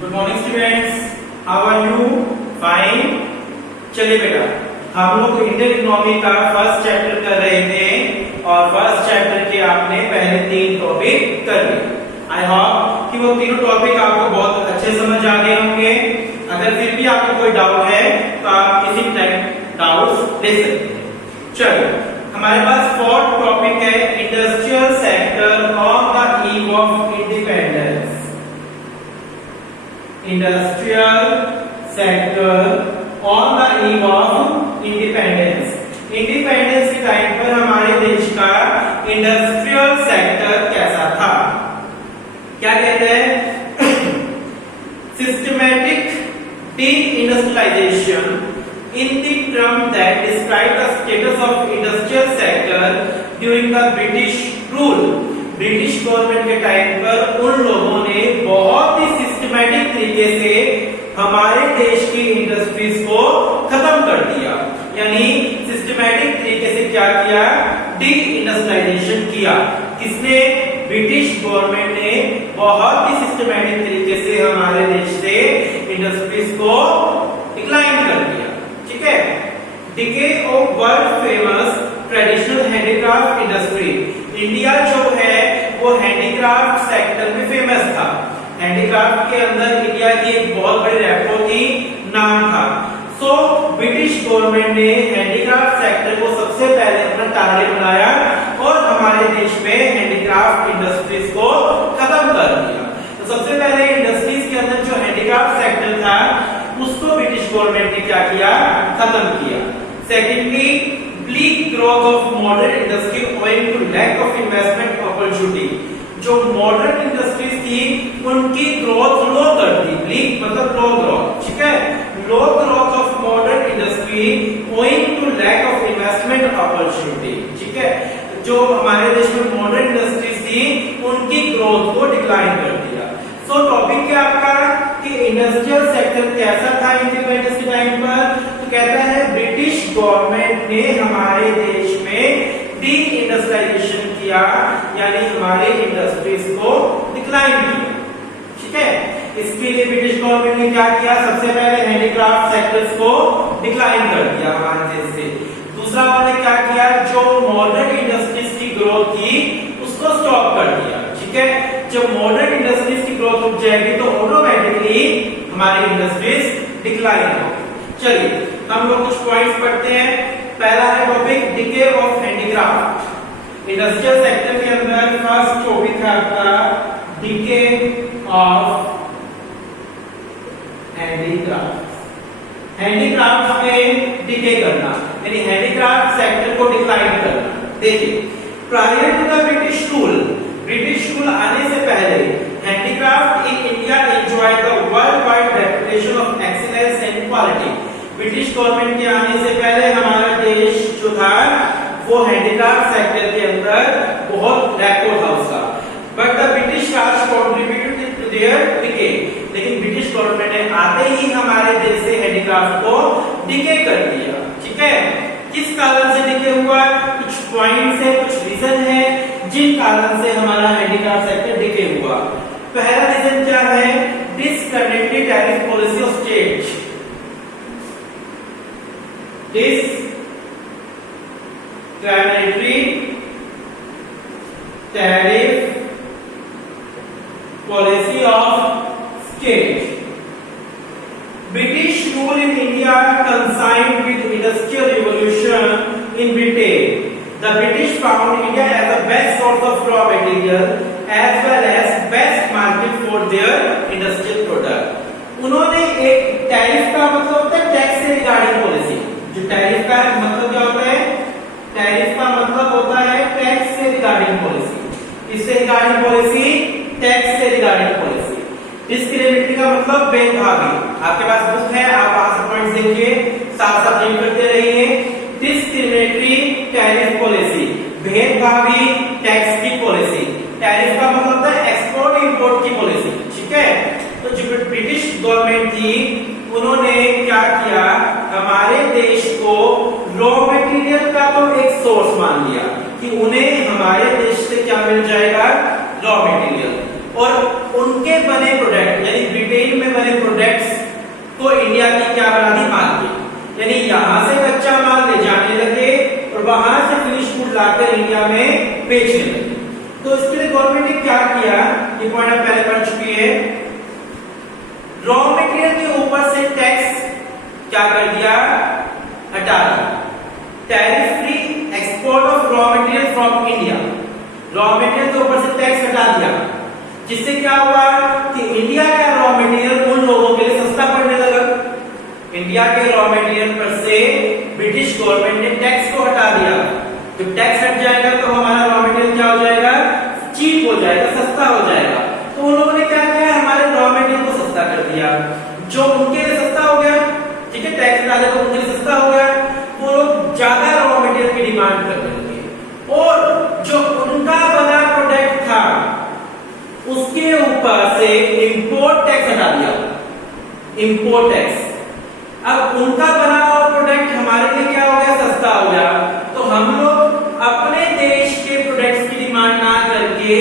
Good morning students, how are you? Fine. चलिए बेटा, हम लोग इंडियन इकोनॉमी का फर्स्ट चैप्टर कर रहे थे और फर्स्ट चैप्टर के आपने पहले 3 टॉपिक कर लिए। आई होप कि वो तीनों टॉपिक आपको बहुत अच्छे समझ आ गए होंगे। अगर फिर भी आपको कोई डाउट है तो आप किसी टाइम डाउट्स ले सकते हैं। चलिए, हमारे पास फोर्थ टॉपिक है industrial sector on the eve of independence. Industrial sector on the eve of independence. Independence के टाइम पर हमारे देश का इंडस्ट्रियल सेक्टर कैसा था? क्या कहते हैं? Systematic de-industrialization in the term that describe the status of industrial sector during the British rule। British government के टाइम पर उन लोगों ने बहुत ही सिस्टमैटिक तरीके से हमारे देश की इंडस्ट्रीज को खत्म कर दिया। यानी सिस्टमैटिक तरीके से क्या किया? डी इंडस्ट्रियलाइजेशन किया। किसने? ब्रिटिश गवर्नमेंट ने बहुत ही सिस्टमैटिक तरीके से हमारे देश से इंडस्ट्रीज को डिक्लाइन कर दिया। ठीक है। Decay of world famous traditional handicraft industry. India जो है वो हैंडीक्राफ्ट सेक्टर में फेमस था। हैंडीक्राफ्ट के अंदर इंडिया की एक बहुत बड़ी रैपो थी, नाम था। सो ब्रिटिश गवर्नमेंट ने हैंडीक्राफ्ट सेक्टर को सबसे पहले अपना टारगेट बनाया और हमारे देश में हैंडीक्राफ्ट इंडस्ट्रीज को खत्म कर दिया। तो सबसे पहले इंडस्ट्रीज के अंदर जो हैंडीक्राफ्ट सेक्टर था उसको ब्रिटिश गवर्नमेंट ने क्या किया? खत्म किया। Secondly, bleak growth of modern industry owing to lack of investment opportunity। जो मॉडर्न इंडस्ट्रीज थी उनकी ग्रोथ लो कर दी। bleak मतलब लो ग्रोथ। ठीक है। Low growth of modern industry owing to lack of investment opportunity। ठीक है। जो हमारे देश में मॉडर्न इंडस्ट्रीज थी उनकी ग्रोथ को डिक्लाइन कर दिया। सो टॉपिक क्या आपका कि इंडस्ट्रियल सेक्टर कैसा था इंडिपेंडेंस के टाइम पर? तो कहता है ब्रिटिश गवर्नमेंट ने हमारे देश में डी इंडस्ट्रियलाइजेशन किया, यानी हमारे इंडस्ट्रीज को डिक्लाइन किया। ठीक है। इसके लिए ब्रिटिश गवर्नमेंट ने क्या किया? सबसे पहले हैंडीक्राफ्ट सेक्टर्स को डिक्लाइन कर दिया हमारे देश से। दूसरा उन्होंने क्या किया? जो मॉडर्न इंडस्ट्रीज की ग्रोथ थी उसको स्टॉप कर दिया। ठीक है। जब मॉडर्न इंडस्ट्रीज की ग्रोथ रुक जाएगी तो ऑटोमेटिकली हमारी इंडस्ट्रीज डिक्लाइन होगी। चलिए, हम लोग कुछ पॉइंट्स पढ़ते हैं। पहला है topic decay of handicraft. Industrial sector के अंदर फर्स्ट टॉपिक है आपका डिके ऑफ हैंडीक्राफ्ट। हैंडीक्राफ्ट में डिके करना यानी हैंडीक्राफ्ट सेक्टर को डिक्लाइन करना। देखिए, prior to the British rule, British rule आने से पहले handicraft in India enjoy the world wide reputation of excellence and quality. British government के आने से पहले हमारा देश जो था वो हैंडीक्राफ्ट सेक्टर के अंदर बहुत रैपो था उसका। But the British Raj contributed to their decay. लेकिन ब्रिटिश गवर्नमेंट ने आते ही हमारे देश से हैंडीक्राफ्ट को डिके कर दिया। ठीक है। किस कारण से डिके हुआ? कुछ पॉइंट्स है, कुछ रीजन है जिन कारण से हमारा हैंडीक्राफ्ट सेक्टर डिके हुआ। पहला रीजन क्या है? Discriminatory tariff policy of state. Discriminatory tariff policy of state. British rule in India coincided with industrial revolution in Britain. The British found India as the best source of raw material as well as best market for their industrial product। उन्होंने एक tariff का मतलब होता है tax से regarding policy. जो tariff का मतलब क्या होता है? टैरिफ का मतलब होता है टैक्स से रिगार्डिंग पॉलिसी। इससे रिगार्डिंग पॉलिसी टैक्स से रिगार्डिंग पॉलिसी। डिस्क्रिमिनेटरी का मतलब भेदभावी। आपके पास बुक है, आप वहां से पॉइंट्स देखिए, साथ साथ रीड करते रहिए। डिस्क्रिमिनेटरी टैरिफ पॉलिसी, भेदभावी टैक्स की पॉलिसी। टैरिफ का मतलब होता है एक्सपोर्ट इंपोर्ट की पॉलिसी। ठीक है। तो जो ब्रिटिश गवर्नमेंट थी उन्होंने क्या किया? हमारे देश को रॉ मटेरियल का तो एक सोर्स मान लिया कि उन्हें हमारे देश से क्या मिल जाएगा? Raw material. और उनके बने प्रोडक्ट यानी ब्रिटेन में बने प्रोडक्ट्स को इंडिया की क्या बना दी, मार्केट। यानी यहां से कच्चा माल ले जाने लगे और वहां से फिनिश गुड लाकर इंडिया में बेचने लगे। तो इसके लिए गवर्नमेंट ने क्या किया, ये पॉइंट हम पहले पढ़ चुके हैं। रॉ मटेरियल के ऊपर से टैक्स क्या कर दिया, हटा दिया। Tariff free export of raw material from India, raw material के ऊपर से टैक्स हटा दिया, जिससे क्या हुआ कि इंडिया का रॉ मटेरियल उन लोगों के लिए सस्ता पड़ने लगा। इंडिया के रॉ मटेरियल पर से ब्रिटिश गवर्नमेंट ने टैक्स को हटा दिया। जब टैक्स हट जाएगा तो हमारा रॉ मटेरियल क्या हो जाएगा, चीप हो जाएगा, सस्ता हो जाएगा। तो उन लोगों ने क्या किया, हमारे रॉ मटेरियल को सस्ता कर दिया, जो उनके लिए सस्ता हो गया। ठीक है, टैक्स हटा दिया तो उनके लिए सस्ता हो गया, वो लोग ज्यादा रॉ मटेरियल की डिमांड करने लगे और जो उनका बना प्रोडक्ट था उसके ऊपर से इंपोर्ट टैक्स हटा दिया, इंपोर्ट टैक्स। अब उनका बना हुआ प्रोडक्ट हमारे लिए क्या हो गया, सस्ता हो गया। तो हम लोग अपने देश के प्रोडक्ट्स की डिमांड ना करके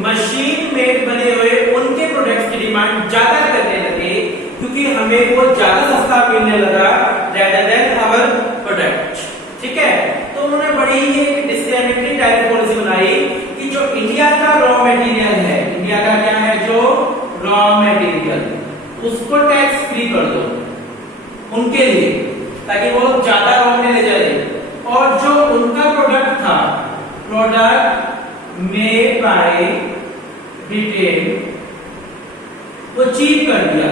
मशीन मेड बने हुए उनके प्रोडक्ट्स की डिमांड ज्यादा करने लगे, क्योंकि हमें वो ज्यादा सस्ता मिलने लगा रेदर देन आवर प्रोडक्ट। ठीक है, तो उन्होंने बड़ी ही एक डिस्क्रिमिनेटरी टैरिफ पॉलिसी बनाई कि जो इंडिया का रॉ मटेरियल है, इंडिया का क्या है, जो रॉ मटेरियल, उसको टैक्स फ्री कर दो उनके लिए, ताकि वो ज्यादा रॉ मटेरियल ले जाए। और जो उनका प्रोडक्ट था, प्रोडक्ट मेड बाय ब्रिटेन, वो चीप कर दिया।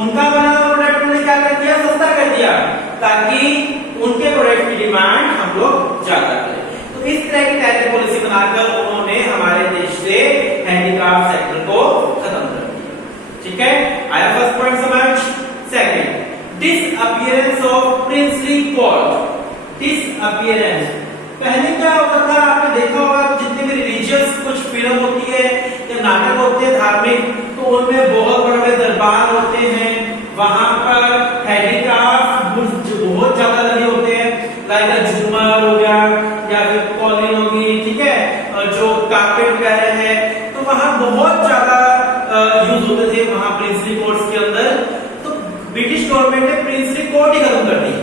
उनका बना हुआ प्रोडक्ट उन्होंने क्या कर दिया, सस्ता कर दिया, ताकि उनके प्रोडक्ट की डिमांड हम लोग ज्यादा करें। तो इस तरह की टैरिफ पॉलिसी बनाकर उन्होंने हमारे देश से हैंडीक्राफ्ट सेक्टर को खत्म कर दिया। ठीक है, आया फर्स्ट पॉइंट समझ। Second, disappearance of princely court. Disappearance, पहले क्या होता था, आपने देखा होगा जितने भी रिलीजियस कुछ फिल्म होती है या नाटक होते हैं धार्मिक, तो उनमें बहुत बड़े बड़े दरबार होते हैं, वहां पर हैंडीक्राफ्ट बहुत ज्यादा लगे होते हैं, लाइक झूमर हो गया या फिर कॉलिन होगी। ठीक है, और जो कारपेट वगैरह है, तो वहां बहुत ज्यादा यूज होते थे वहां प्रिंसली कोर्ट्स के अंदर। तो ब्रिटिश गवर्नमेंट ने प्रिंसली कोर्ट ही खत्म कर दी।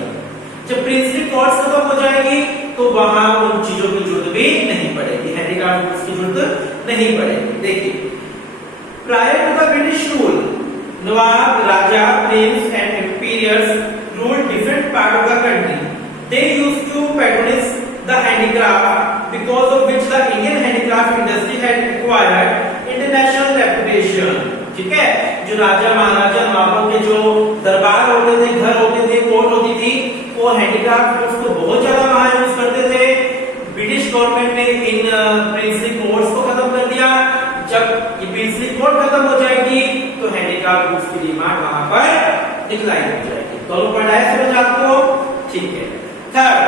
जब प्रिंसली कोर्ट्स खत्म हो जाएगी तो वहां उन चीजों की जरूरत भी नहीं पड़ेगी, हैंडीक्राफ्ट की जरूरत नहीं पड़ेगी। देखिए, prior to the British rule, nawab, raja, prince and emperors ruled different part of the country. They used to patronize the handicraft, because of which the Indian handicraft industry had acquired international reputation. ठीक है, जो राजा महाराजा नवाबों के जो दरबार होते थे, घर होते थे, कोर्ट होती थी, वो हैंडीक्राफ्ट को बहुत ज्यादा वहां यूज करते थे। ब्रिटिश गवर्नमेंट ने इन प्रिंसली कोर्ट्स को खत्म कर दिया। जब ये प्रिंसली कोर्ट खत्म हो जाएगी तो हैंडीक्राफ्ट गुड्स की डिमांड वहां पर डिक्लाइन हो जाएगी। दोनों पॉइंट आए समझ आपको? ठीक है। Third,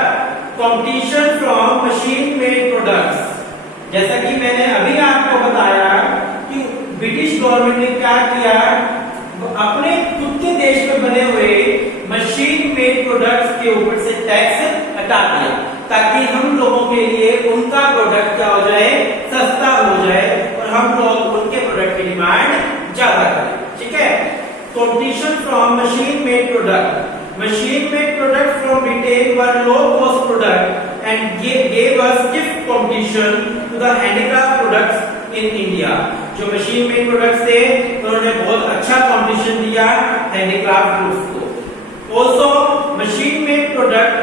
competition from machine made products. जैसा कि मैंने अभी आपको बताया कि ब्रिटिश गवर्नमेंट ने क्या किया, अपने खुद के देश में बने हुए मशीन मेड प्रोडक्ट्स के ऊपर से टैक्स हटा दिया, ताकि हम लोगों के लिए उनका प्रोडक्ट क्या हो जाए, सस्ता हो जाए और हम लोग उनके प्रोडक्ट की डिमांड ज्यादा करें। ठीक है, competition from machine made product. Machine made product from Britain were low cost product and gave us stiff competition to the handicraft products in India. जो machine made products थे उन्होंने बहुत अच्छा competition दिया handicraft goods को। Also machine made product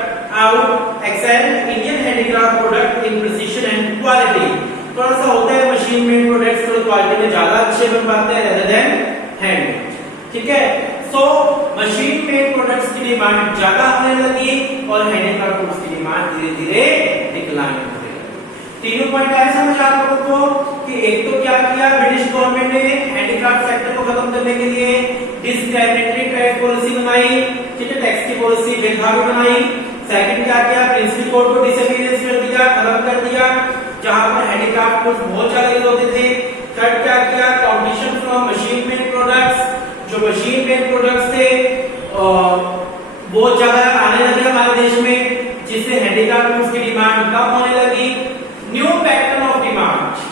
out excel Indian handicraft product in precision and quality. थोड़ा सा होता है machine made products थोड़ी क्वालिटी में ज्यादा अच्छे बन पाते हैं rather than handmade। ठीक है, सो मशीन मेड प्रोडक्ट्स की डिमांड ज्यादा होने लगी और हैंडीक्राफ्ट गुड्स की डिमांड धीरे धीरे डिक्लाइन होने लगी। तीनों पॉइंट आए समझ आप लोगों को कि एक तो क्या किया ब्रिटिश गवर्नमेंट ने हैंडीक्राफ्ट सेक्टर को खत्म करने के लिए डिस्क्रिमिनेटरी टैक्स पॉलिसी बनाई। ठीक है, टैक्स की पॉलिसी बेकार बनाई। सेकंड क्या किया, प्रिंसली कोर्ट को डिसअपीयरेंस कर दिया, खत्म कर दिया, जहां पर हैंडीक्राफ्ट गुड्स बहुत ज्यादा यूज होते थे। थर्ड क्या किया, competition from machine made products, जो मशीन मेड प्रोडक्ट्स थे बहुत ज्यादा आने लगे हमारे देश में, जिससे हैंडीक्राफ्ट गुड्स की डिमांड कम होने लगी। New pattern of demand,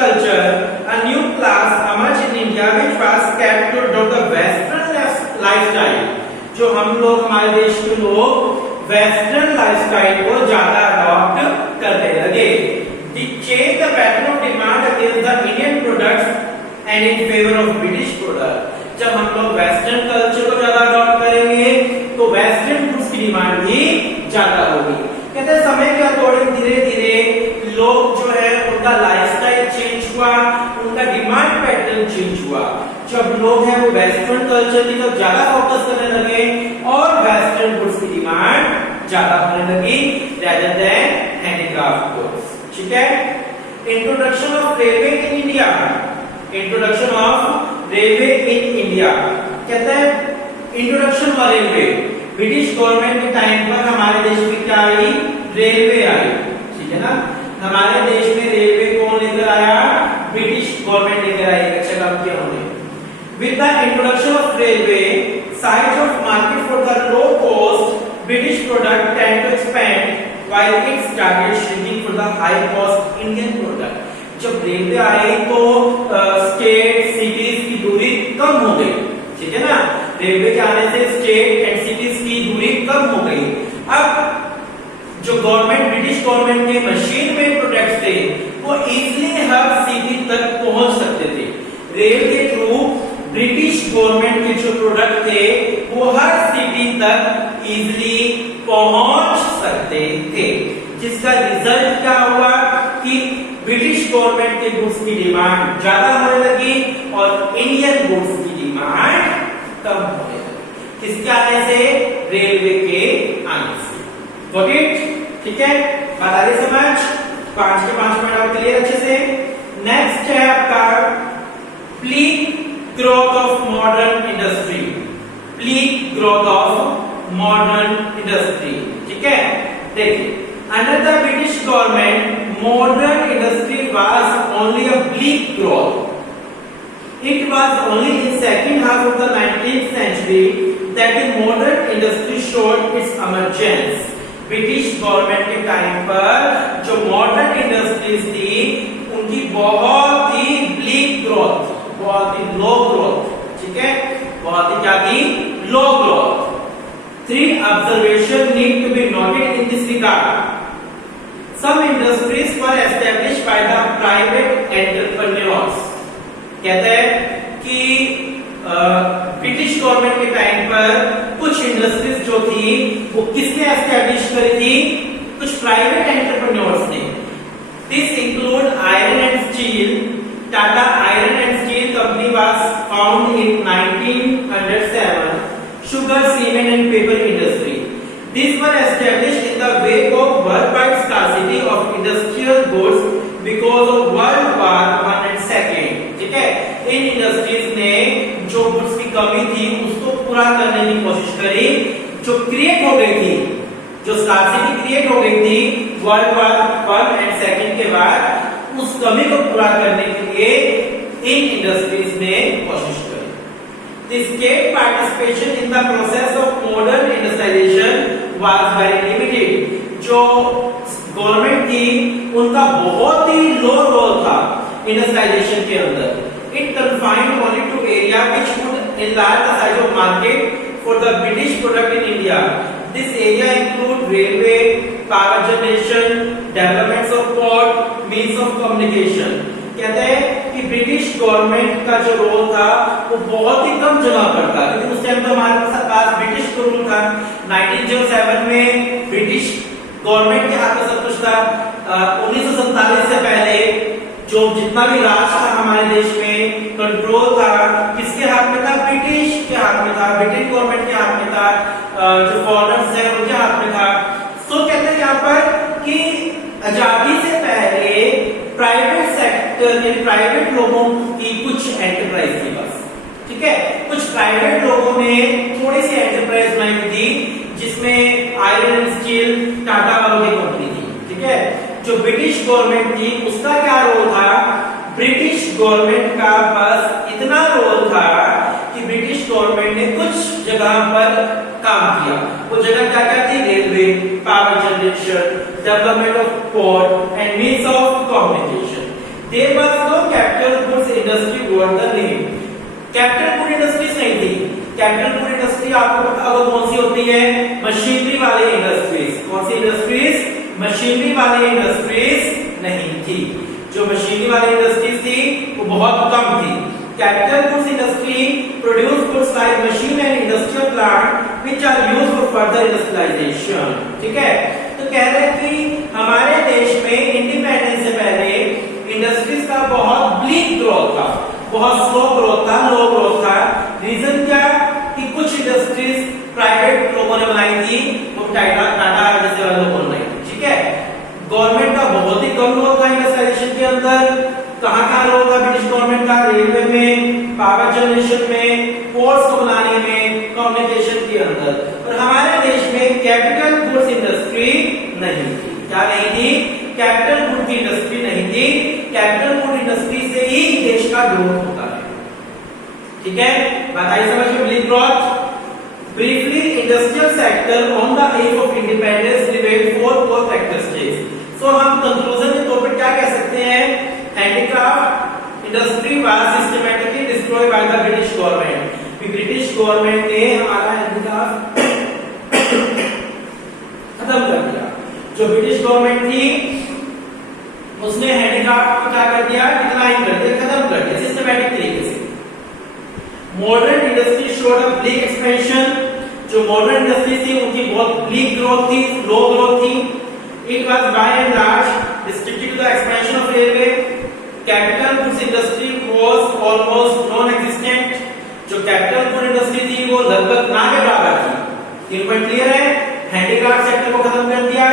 culture, a new class emerged in India which was captured of the Western lifestyle. जो हम लोग हमारे देश के लोग वेस्टर्न लाइफस्टाइल को ज्यादा अडॉप्ट करने लगे. They changed the pattern of demand against the Indian products and in favor of British products. जब हम लोग वेस्टर्न कल्चर को ज्यादा अडॉप्ट करेंगे तो वेस्टर्न गुड्स की डिमांड भी ज्यादा होगी. कहते हैं समय के अकॉर्डिंग धीरे धीरे लोग जो है उनका लाइफस्टाइल चेंज हुआ, उनका डिमांड पैटर्न चेंज हुआ. जब लोग हैं वो वेस्टर्न कल्चर की तरफ ज्यादा फोकस करने लगे और वेस्टर्न गुड्स की डिमांड ज्यादा होने लगी rather than handicraft goods. ठीक है. Introduction of railway in India. Introduction of railway in India. कहते हैं introduction of railway. British government के टाइम पर हमारे देश में क्या आई? रेलवे आई. ठीक है ना. हमारे देश में रेलवे कौन लेकर आया? ब्रिटिश गवर्नमेंट लेकर आई. अच्छा काम किया उन्होंने. With the introduction of railway, size of market for the low cost British product tend to expand, while it started shrinking for the high cost Indian product. जब रेलवे आई तो स्टेट सिटीज की दूरी कम हो गई. ठीक है ना. रेलवे के आने से स्टेट एंड सिटीज की दूरी कम हो गई. अब जो गवर्नमेंट ब्रिटिश गवर्नमेंट के मशीन मेड प्रोडक्ट्स थे वो इजीली हर सिटी तक पहुंच सकते थे. रेल के थ्रू ब्रिटिश गवर्नमेंट के जो प्रोडक्ट थे वो हर सिटी तक इजीली पहुंच सकते थे. जिसका रिजल्ट क्या हुआ कि ब्रिटिश गवर्नमेंट के गुड्स की डिमांड ज्यादा होने लगी और इंडियन गुड्स की डिमांड कम होने लगी. किसके आने से? रेलवे के आने से. Got it? ठीक है. बात आ रही समझ? 5 के 5 पॉइंट आप क्लियर अच्छे से. नेक्स्ट है आपका bleak growth of modern industry. Bleak growth of modern industry. ठीक है. देखिए, under the British government, modern industry was only a bleak growth. It was only in second half of the 19th century that the modern industry showed its emergence. British government के time पर जो modern industries थी उनकी बहुत ही bleak growth, बहुत ही लो growth. ठीक है. बहुत ही क्या थी? Low growth. 3 observations need to be noted in this regard. Some industries were established by the private entrepreneurs. कहते हैं कि ब्रिटिश गवर्नमेंट के टाइम पर कुछ इंडस्ट्रीज जो थी वो किसने एस्टैब्लिश करी थी? कुछ प्राइवेट एंटरप्रेन्योर्स ने. This include iron and steel. Tata iron and steel company was found in 1907. Sugar, cement and paper industry. These were established in the wake of worldwide scarcity of industrial goods because of World War I and II. ठीक है. इन industries ने जो goods की कमी थी उसको पूरा करने की कोशिश करी. जो क्रिएट हो गई थी, जो स्कार्सिटी क्रिएट हो गई थी world war I and II के बाद, उस कमी को पूरा करने के लिए इन इंडस्ट्रीज ने कोशिश करी. The state participation in the process of modern industrialization was very limited. जो गवर्नमेंट थी उनका बहुत ही लो रोल था इंडस्ट्रियलाइजेशन के अंदर. It confined only to area which would enlarge the size of market for the British product in India. This area include railway, power generation, developments of port, means of communication. कहते हैं कि British government का जो role था वो बहुत ही कम जगह पर था, क्योंकि उस टाइम तो हमारे पास ब्रिटिश रूल था. 1907 में ब्रिटिश गवर्नमेंट के हाथ में सब कुछ था. 1947 से पहले जो जितना भी राज था हमारे देश में, कंट्रोल था किसके हाथ में था? ब्रिटिश के हाथ में था, ब्रिटिश गवर्नमेंट के हाथ में था. जो फॉरेनर्स है उनके हाथ में था. सो कहते हैं यहाँ पर कि आजादी से पहले प्राइवेट सेक्टर यानी प्राइवेट लोगों की कुछ एंटरप्राइज थी बस. ठीक है. कुछ प्राइवेट लोगों ने थोड़ी सी एंटरप्राइज बनाई थी जिसमें आयरन एंड स्टील टाटा वालों की कंपनी थी. ठीक है. जो ब्रिटिश गवर्नमेंट थी उसका क्या रोल था? ब्रिटिश गवर्नमेंट का बस इतना रोल था कि ब्रिटिश गवर्नमेंट ने कुछ जगह पर काम किया. वो जगह क्या क्या थी? Railway, power generation, development of port and means of communication. There was no capital good industries नहीं थी। कैपिटल गुड इंडस्ट्री आपको पता होगा कौन सी होती है, मशीनरी वाले इंडस्ट्रीज। कौन सी इंडस्ट्रीज, मशीनरी वाले इंडस्ट्रीज नहीं थी। जो मशीनरी वाली इंडस्ट्रीज थी वो बहुत कम थी। Capital goods industry produce goods like machine and industrial plant which are used for further industrialisation. ठीक है, तो कह रहे हैं कि हमारे देश में इंडिपेंडेंस से पहले इंडस्ट्रीज का बहुत ब्लीक ग्रोथ था, बहुत स्लो ग्रोथ था, लो ग्रोथ था। रीजन क्या, कि कुछ इंडस्ट्रीज प्राइवेट लोगों ने बनाई थी, वो टाटा जैसे वाले लोगों ने बनाई थी। ठीक है, गवर्नमेंट का बहुत ही कम रोल था इंडस्ट्रियलाइजेशन के अंदर। कहां रोल था ब्रिटिश गवर्नमेंट का, रेलवे में, पावर जनरेशन में, पोर्ट्स को बनाने में, कम्युनिकेशन के अंदर। और हमारे देश में कैपिटल गुड्स इंडस्ट्री नहीं थी। क्या नहीं थी, कैपिटल गुड की इंडस्ट्री नहीं थी। कैपिटल गुड इंडस्ट्री से ही देश का ग्रोथ होता है। ठीक है, बात आई समझ में। Bleak growth. Briefly, industrial sector on the eve of independence revealed four core characteristics. So हम conclusion के तौर पर क्या कह सकते हैं, handicraft industry was systematically destroyed by the British government. British government ने हमारा handicraft खत्म कर दिया। जो ब्रिटिश गवर्नमेंट थी उसने handicraft को क्या कर दिया, डिक्लाइन कर दिया, खत्म कर दिया सिस्टमैटिक तरीके से। Modern industry showed a bleak expansion. जो मॉडर्न इंडस्ट्री थी उनकी बहुत ब्लीक ग्रोथ थी, लो ग्रोथ थी। It was by and large restricted to the expansion of railway. Capital goods industry was almost non existent. जो capital good industry थी वो लगभग ना के बराबर थी। तीन पॉइंट क्लियर है। हैंडीक्राफ्ट सेक्टर को खत्म कर दिया।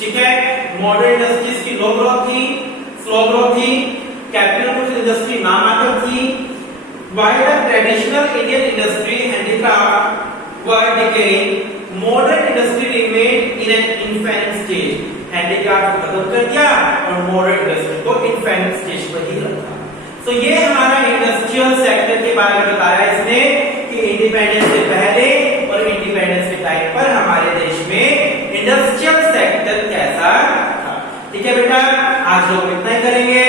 ठीक है, मॉडर्न इंडस्ट्रीज की लो ग्रोथ थी, स्लो ग्रोथ थी। कैपिटल गुड्स इंडस्ट्री नामात्र थी। While the traditional Indian industry handicraft were decaying, modern industry remained in an infant stage. Handicraft को खत्म कर दिया और modern industry को infant stage पर ही रखा। So ये हमारा इंडस्ट्रियल सेक्टर के बारे में बताया इसने कि इंडिपेंडेंस से पहले और इंडिपेंडेंस के टाइम पर हमारे देश में इंडस्ट्रियल सेक्टर कैसा था। ठीक है बेटा, आज लोग इतना ही करेंगे।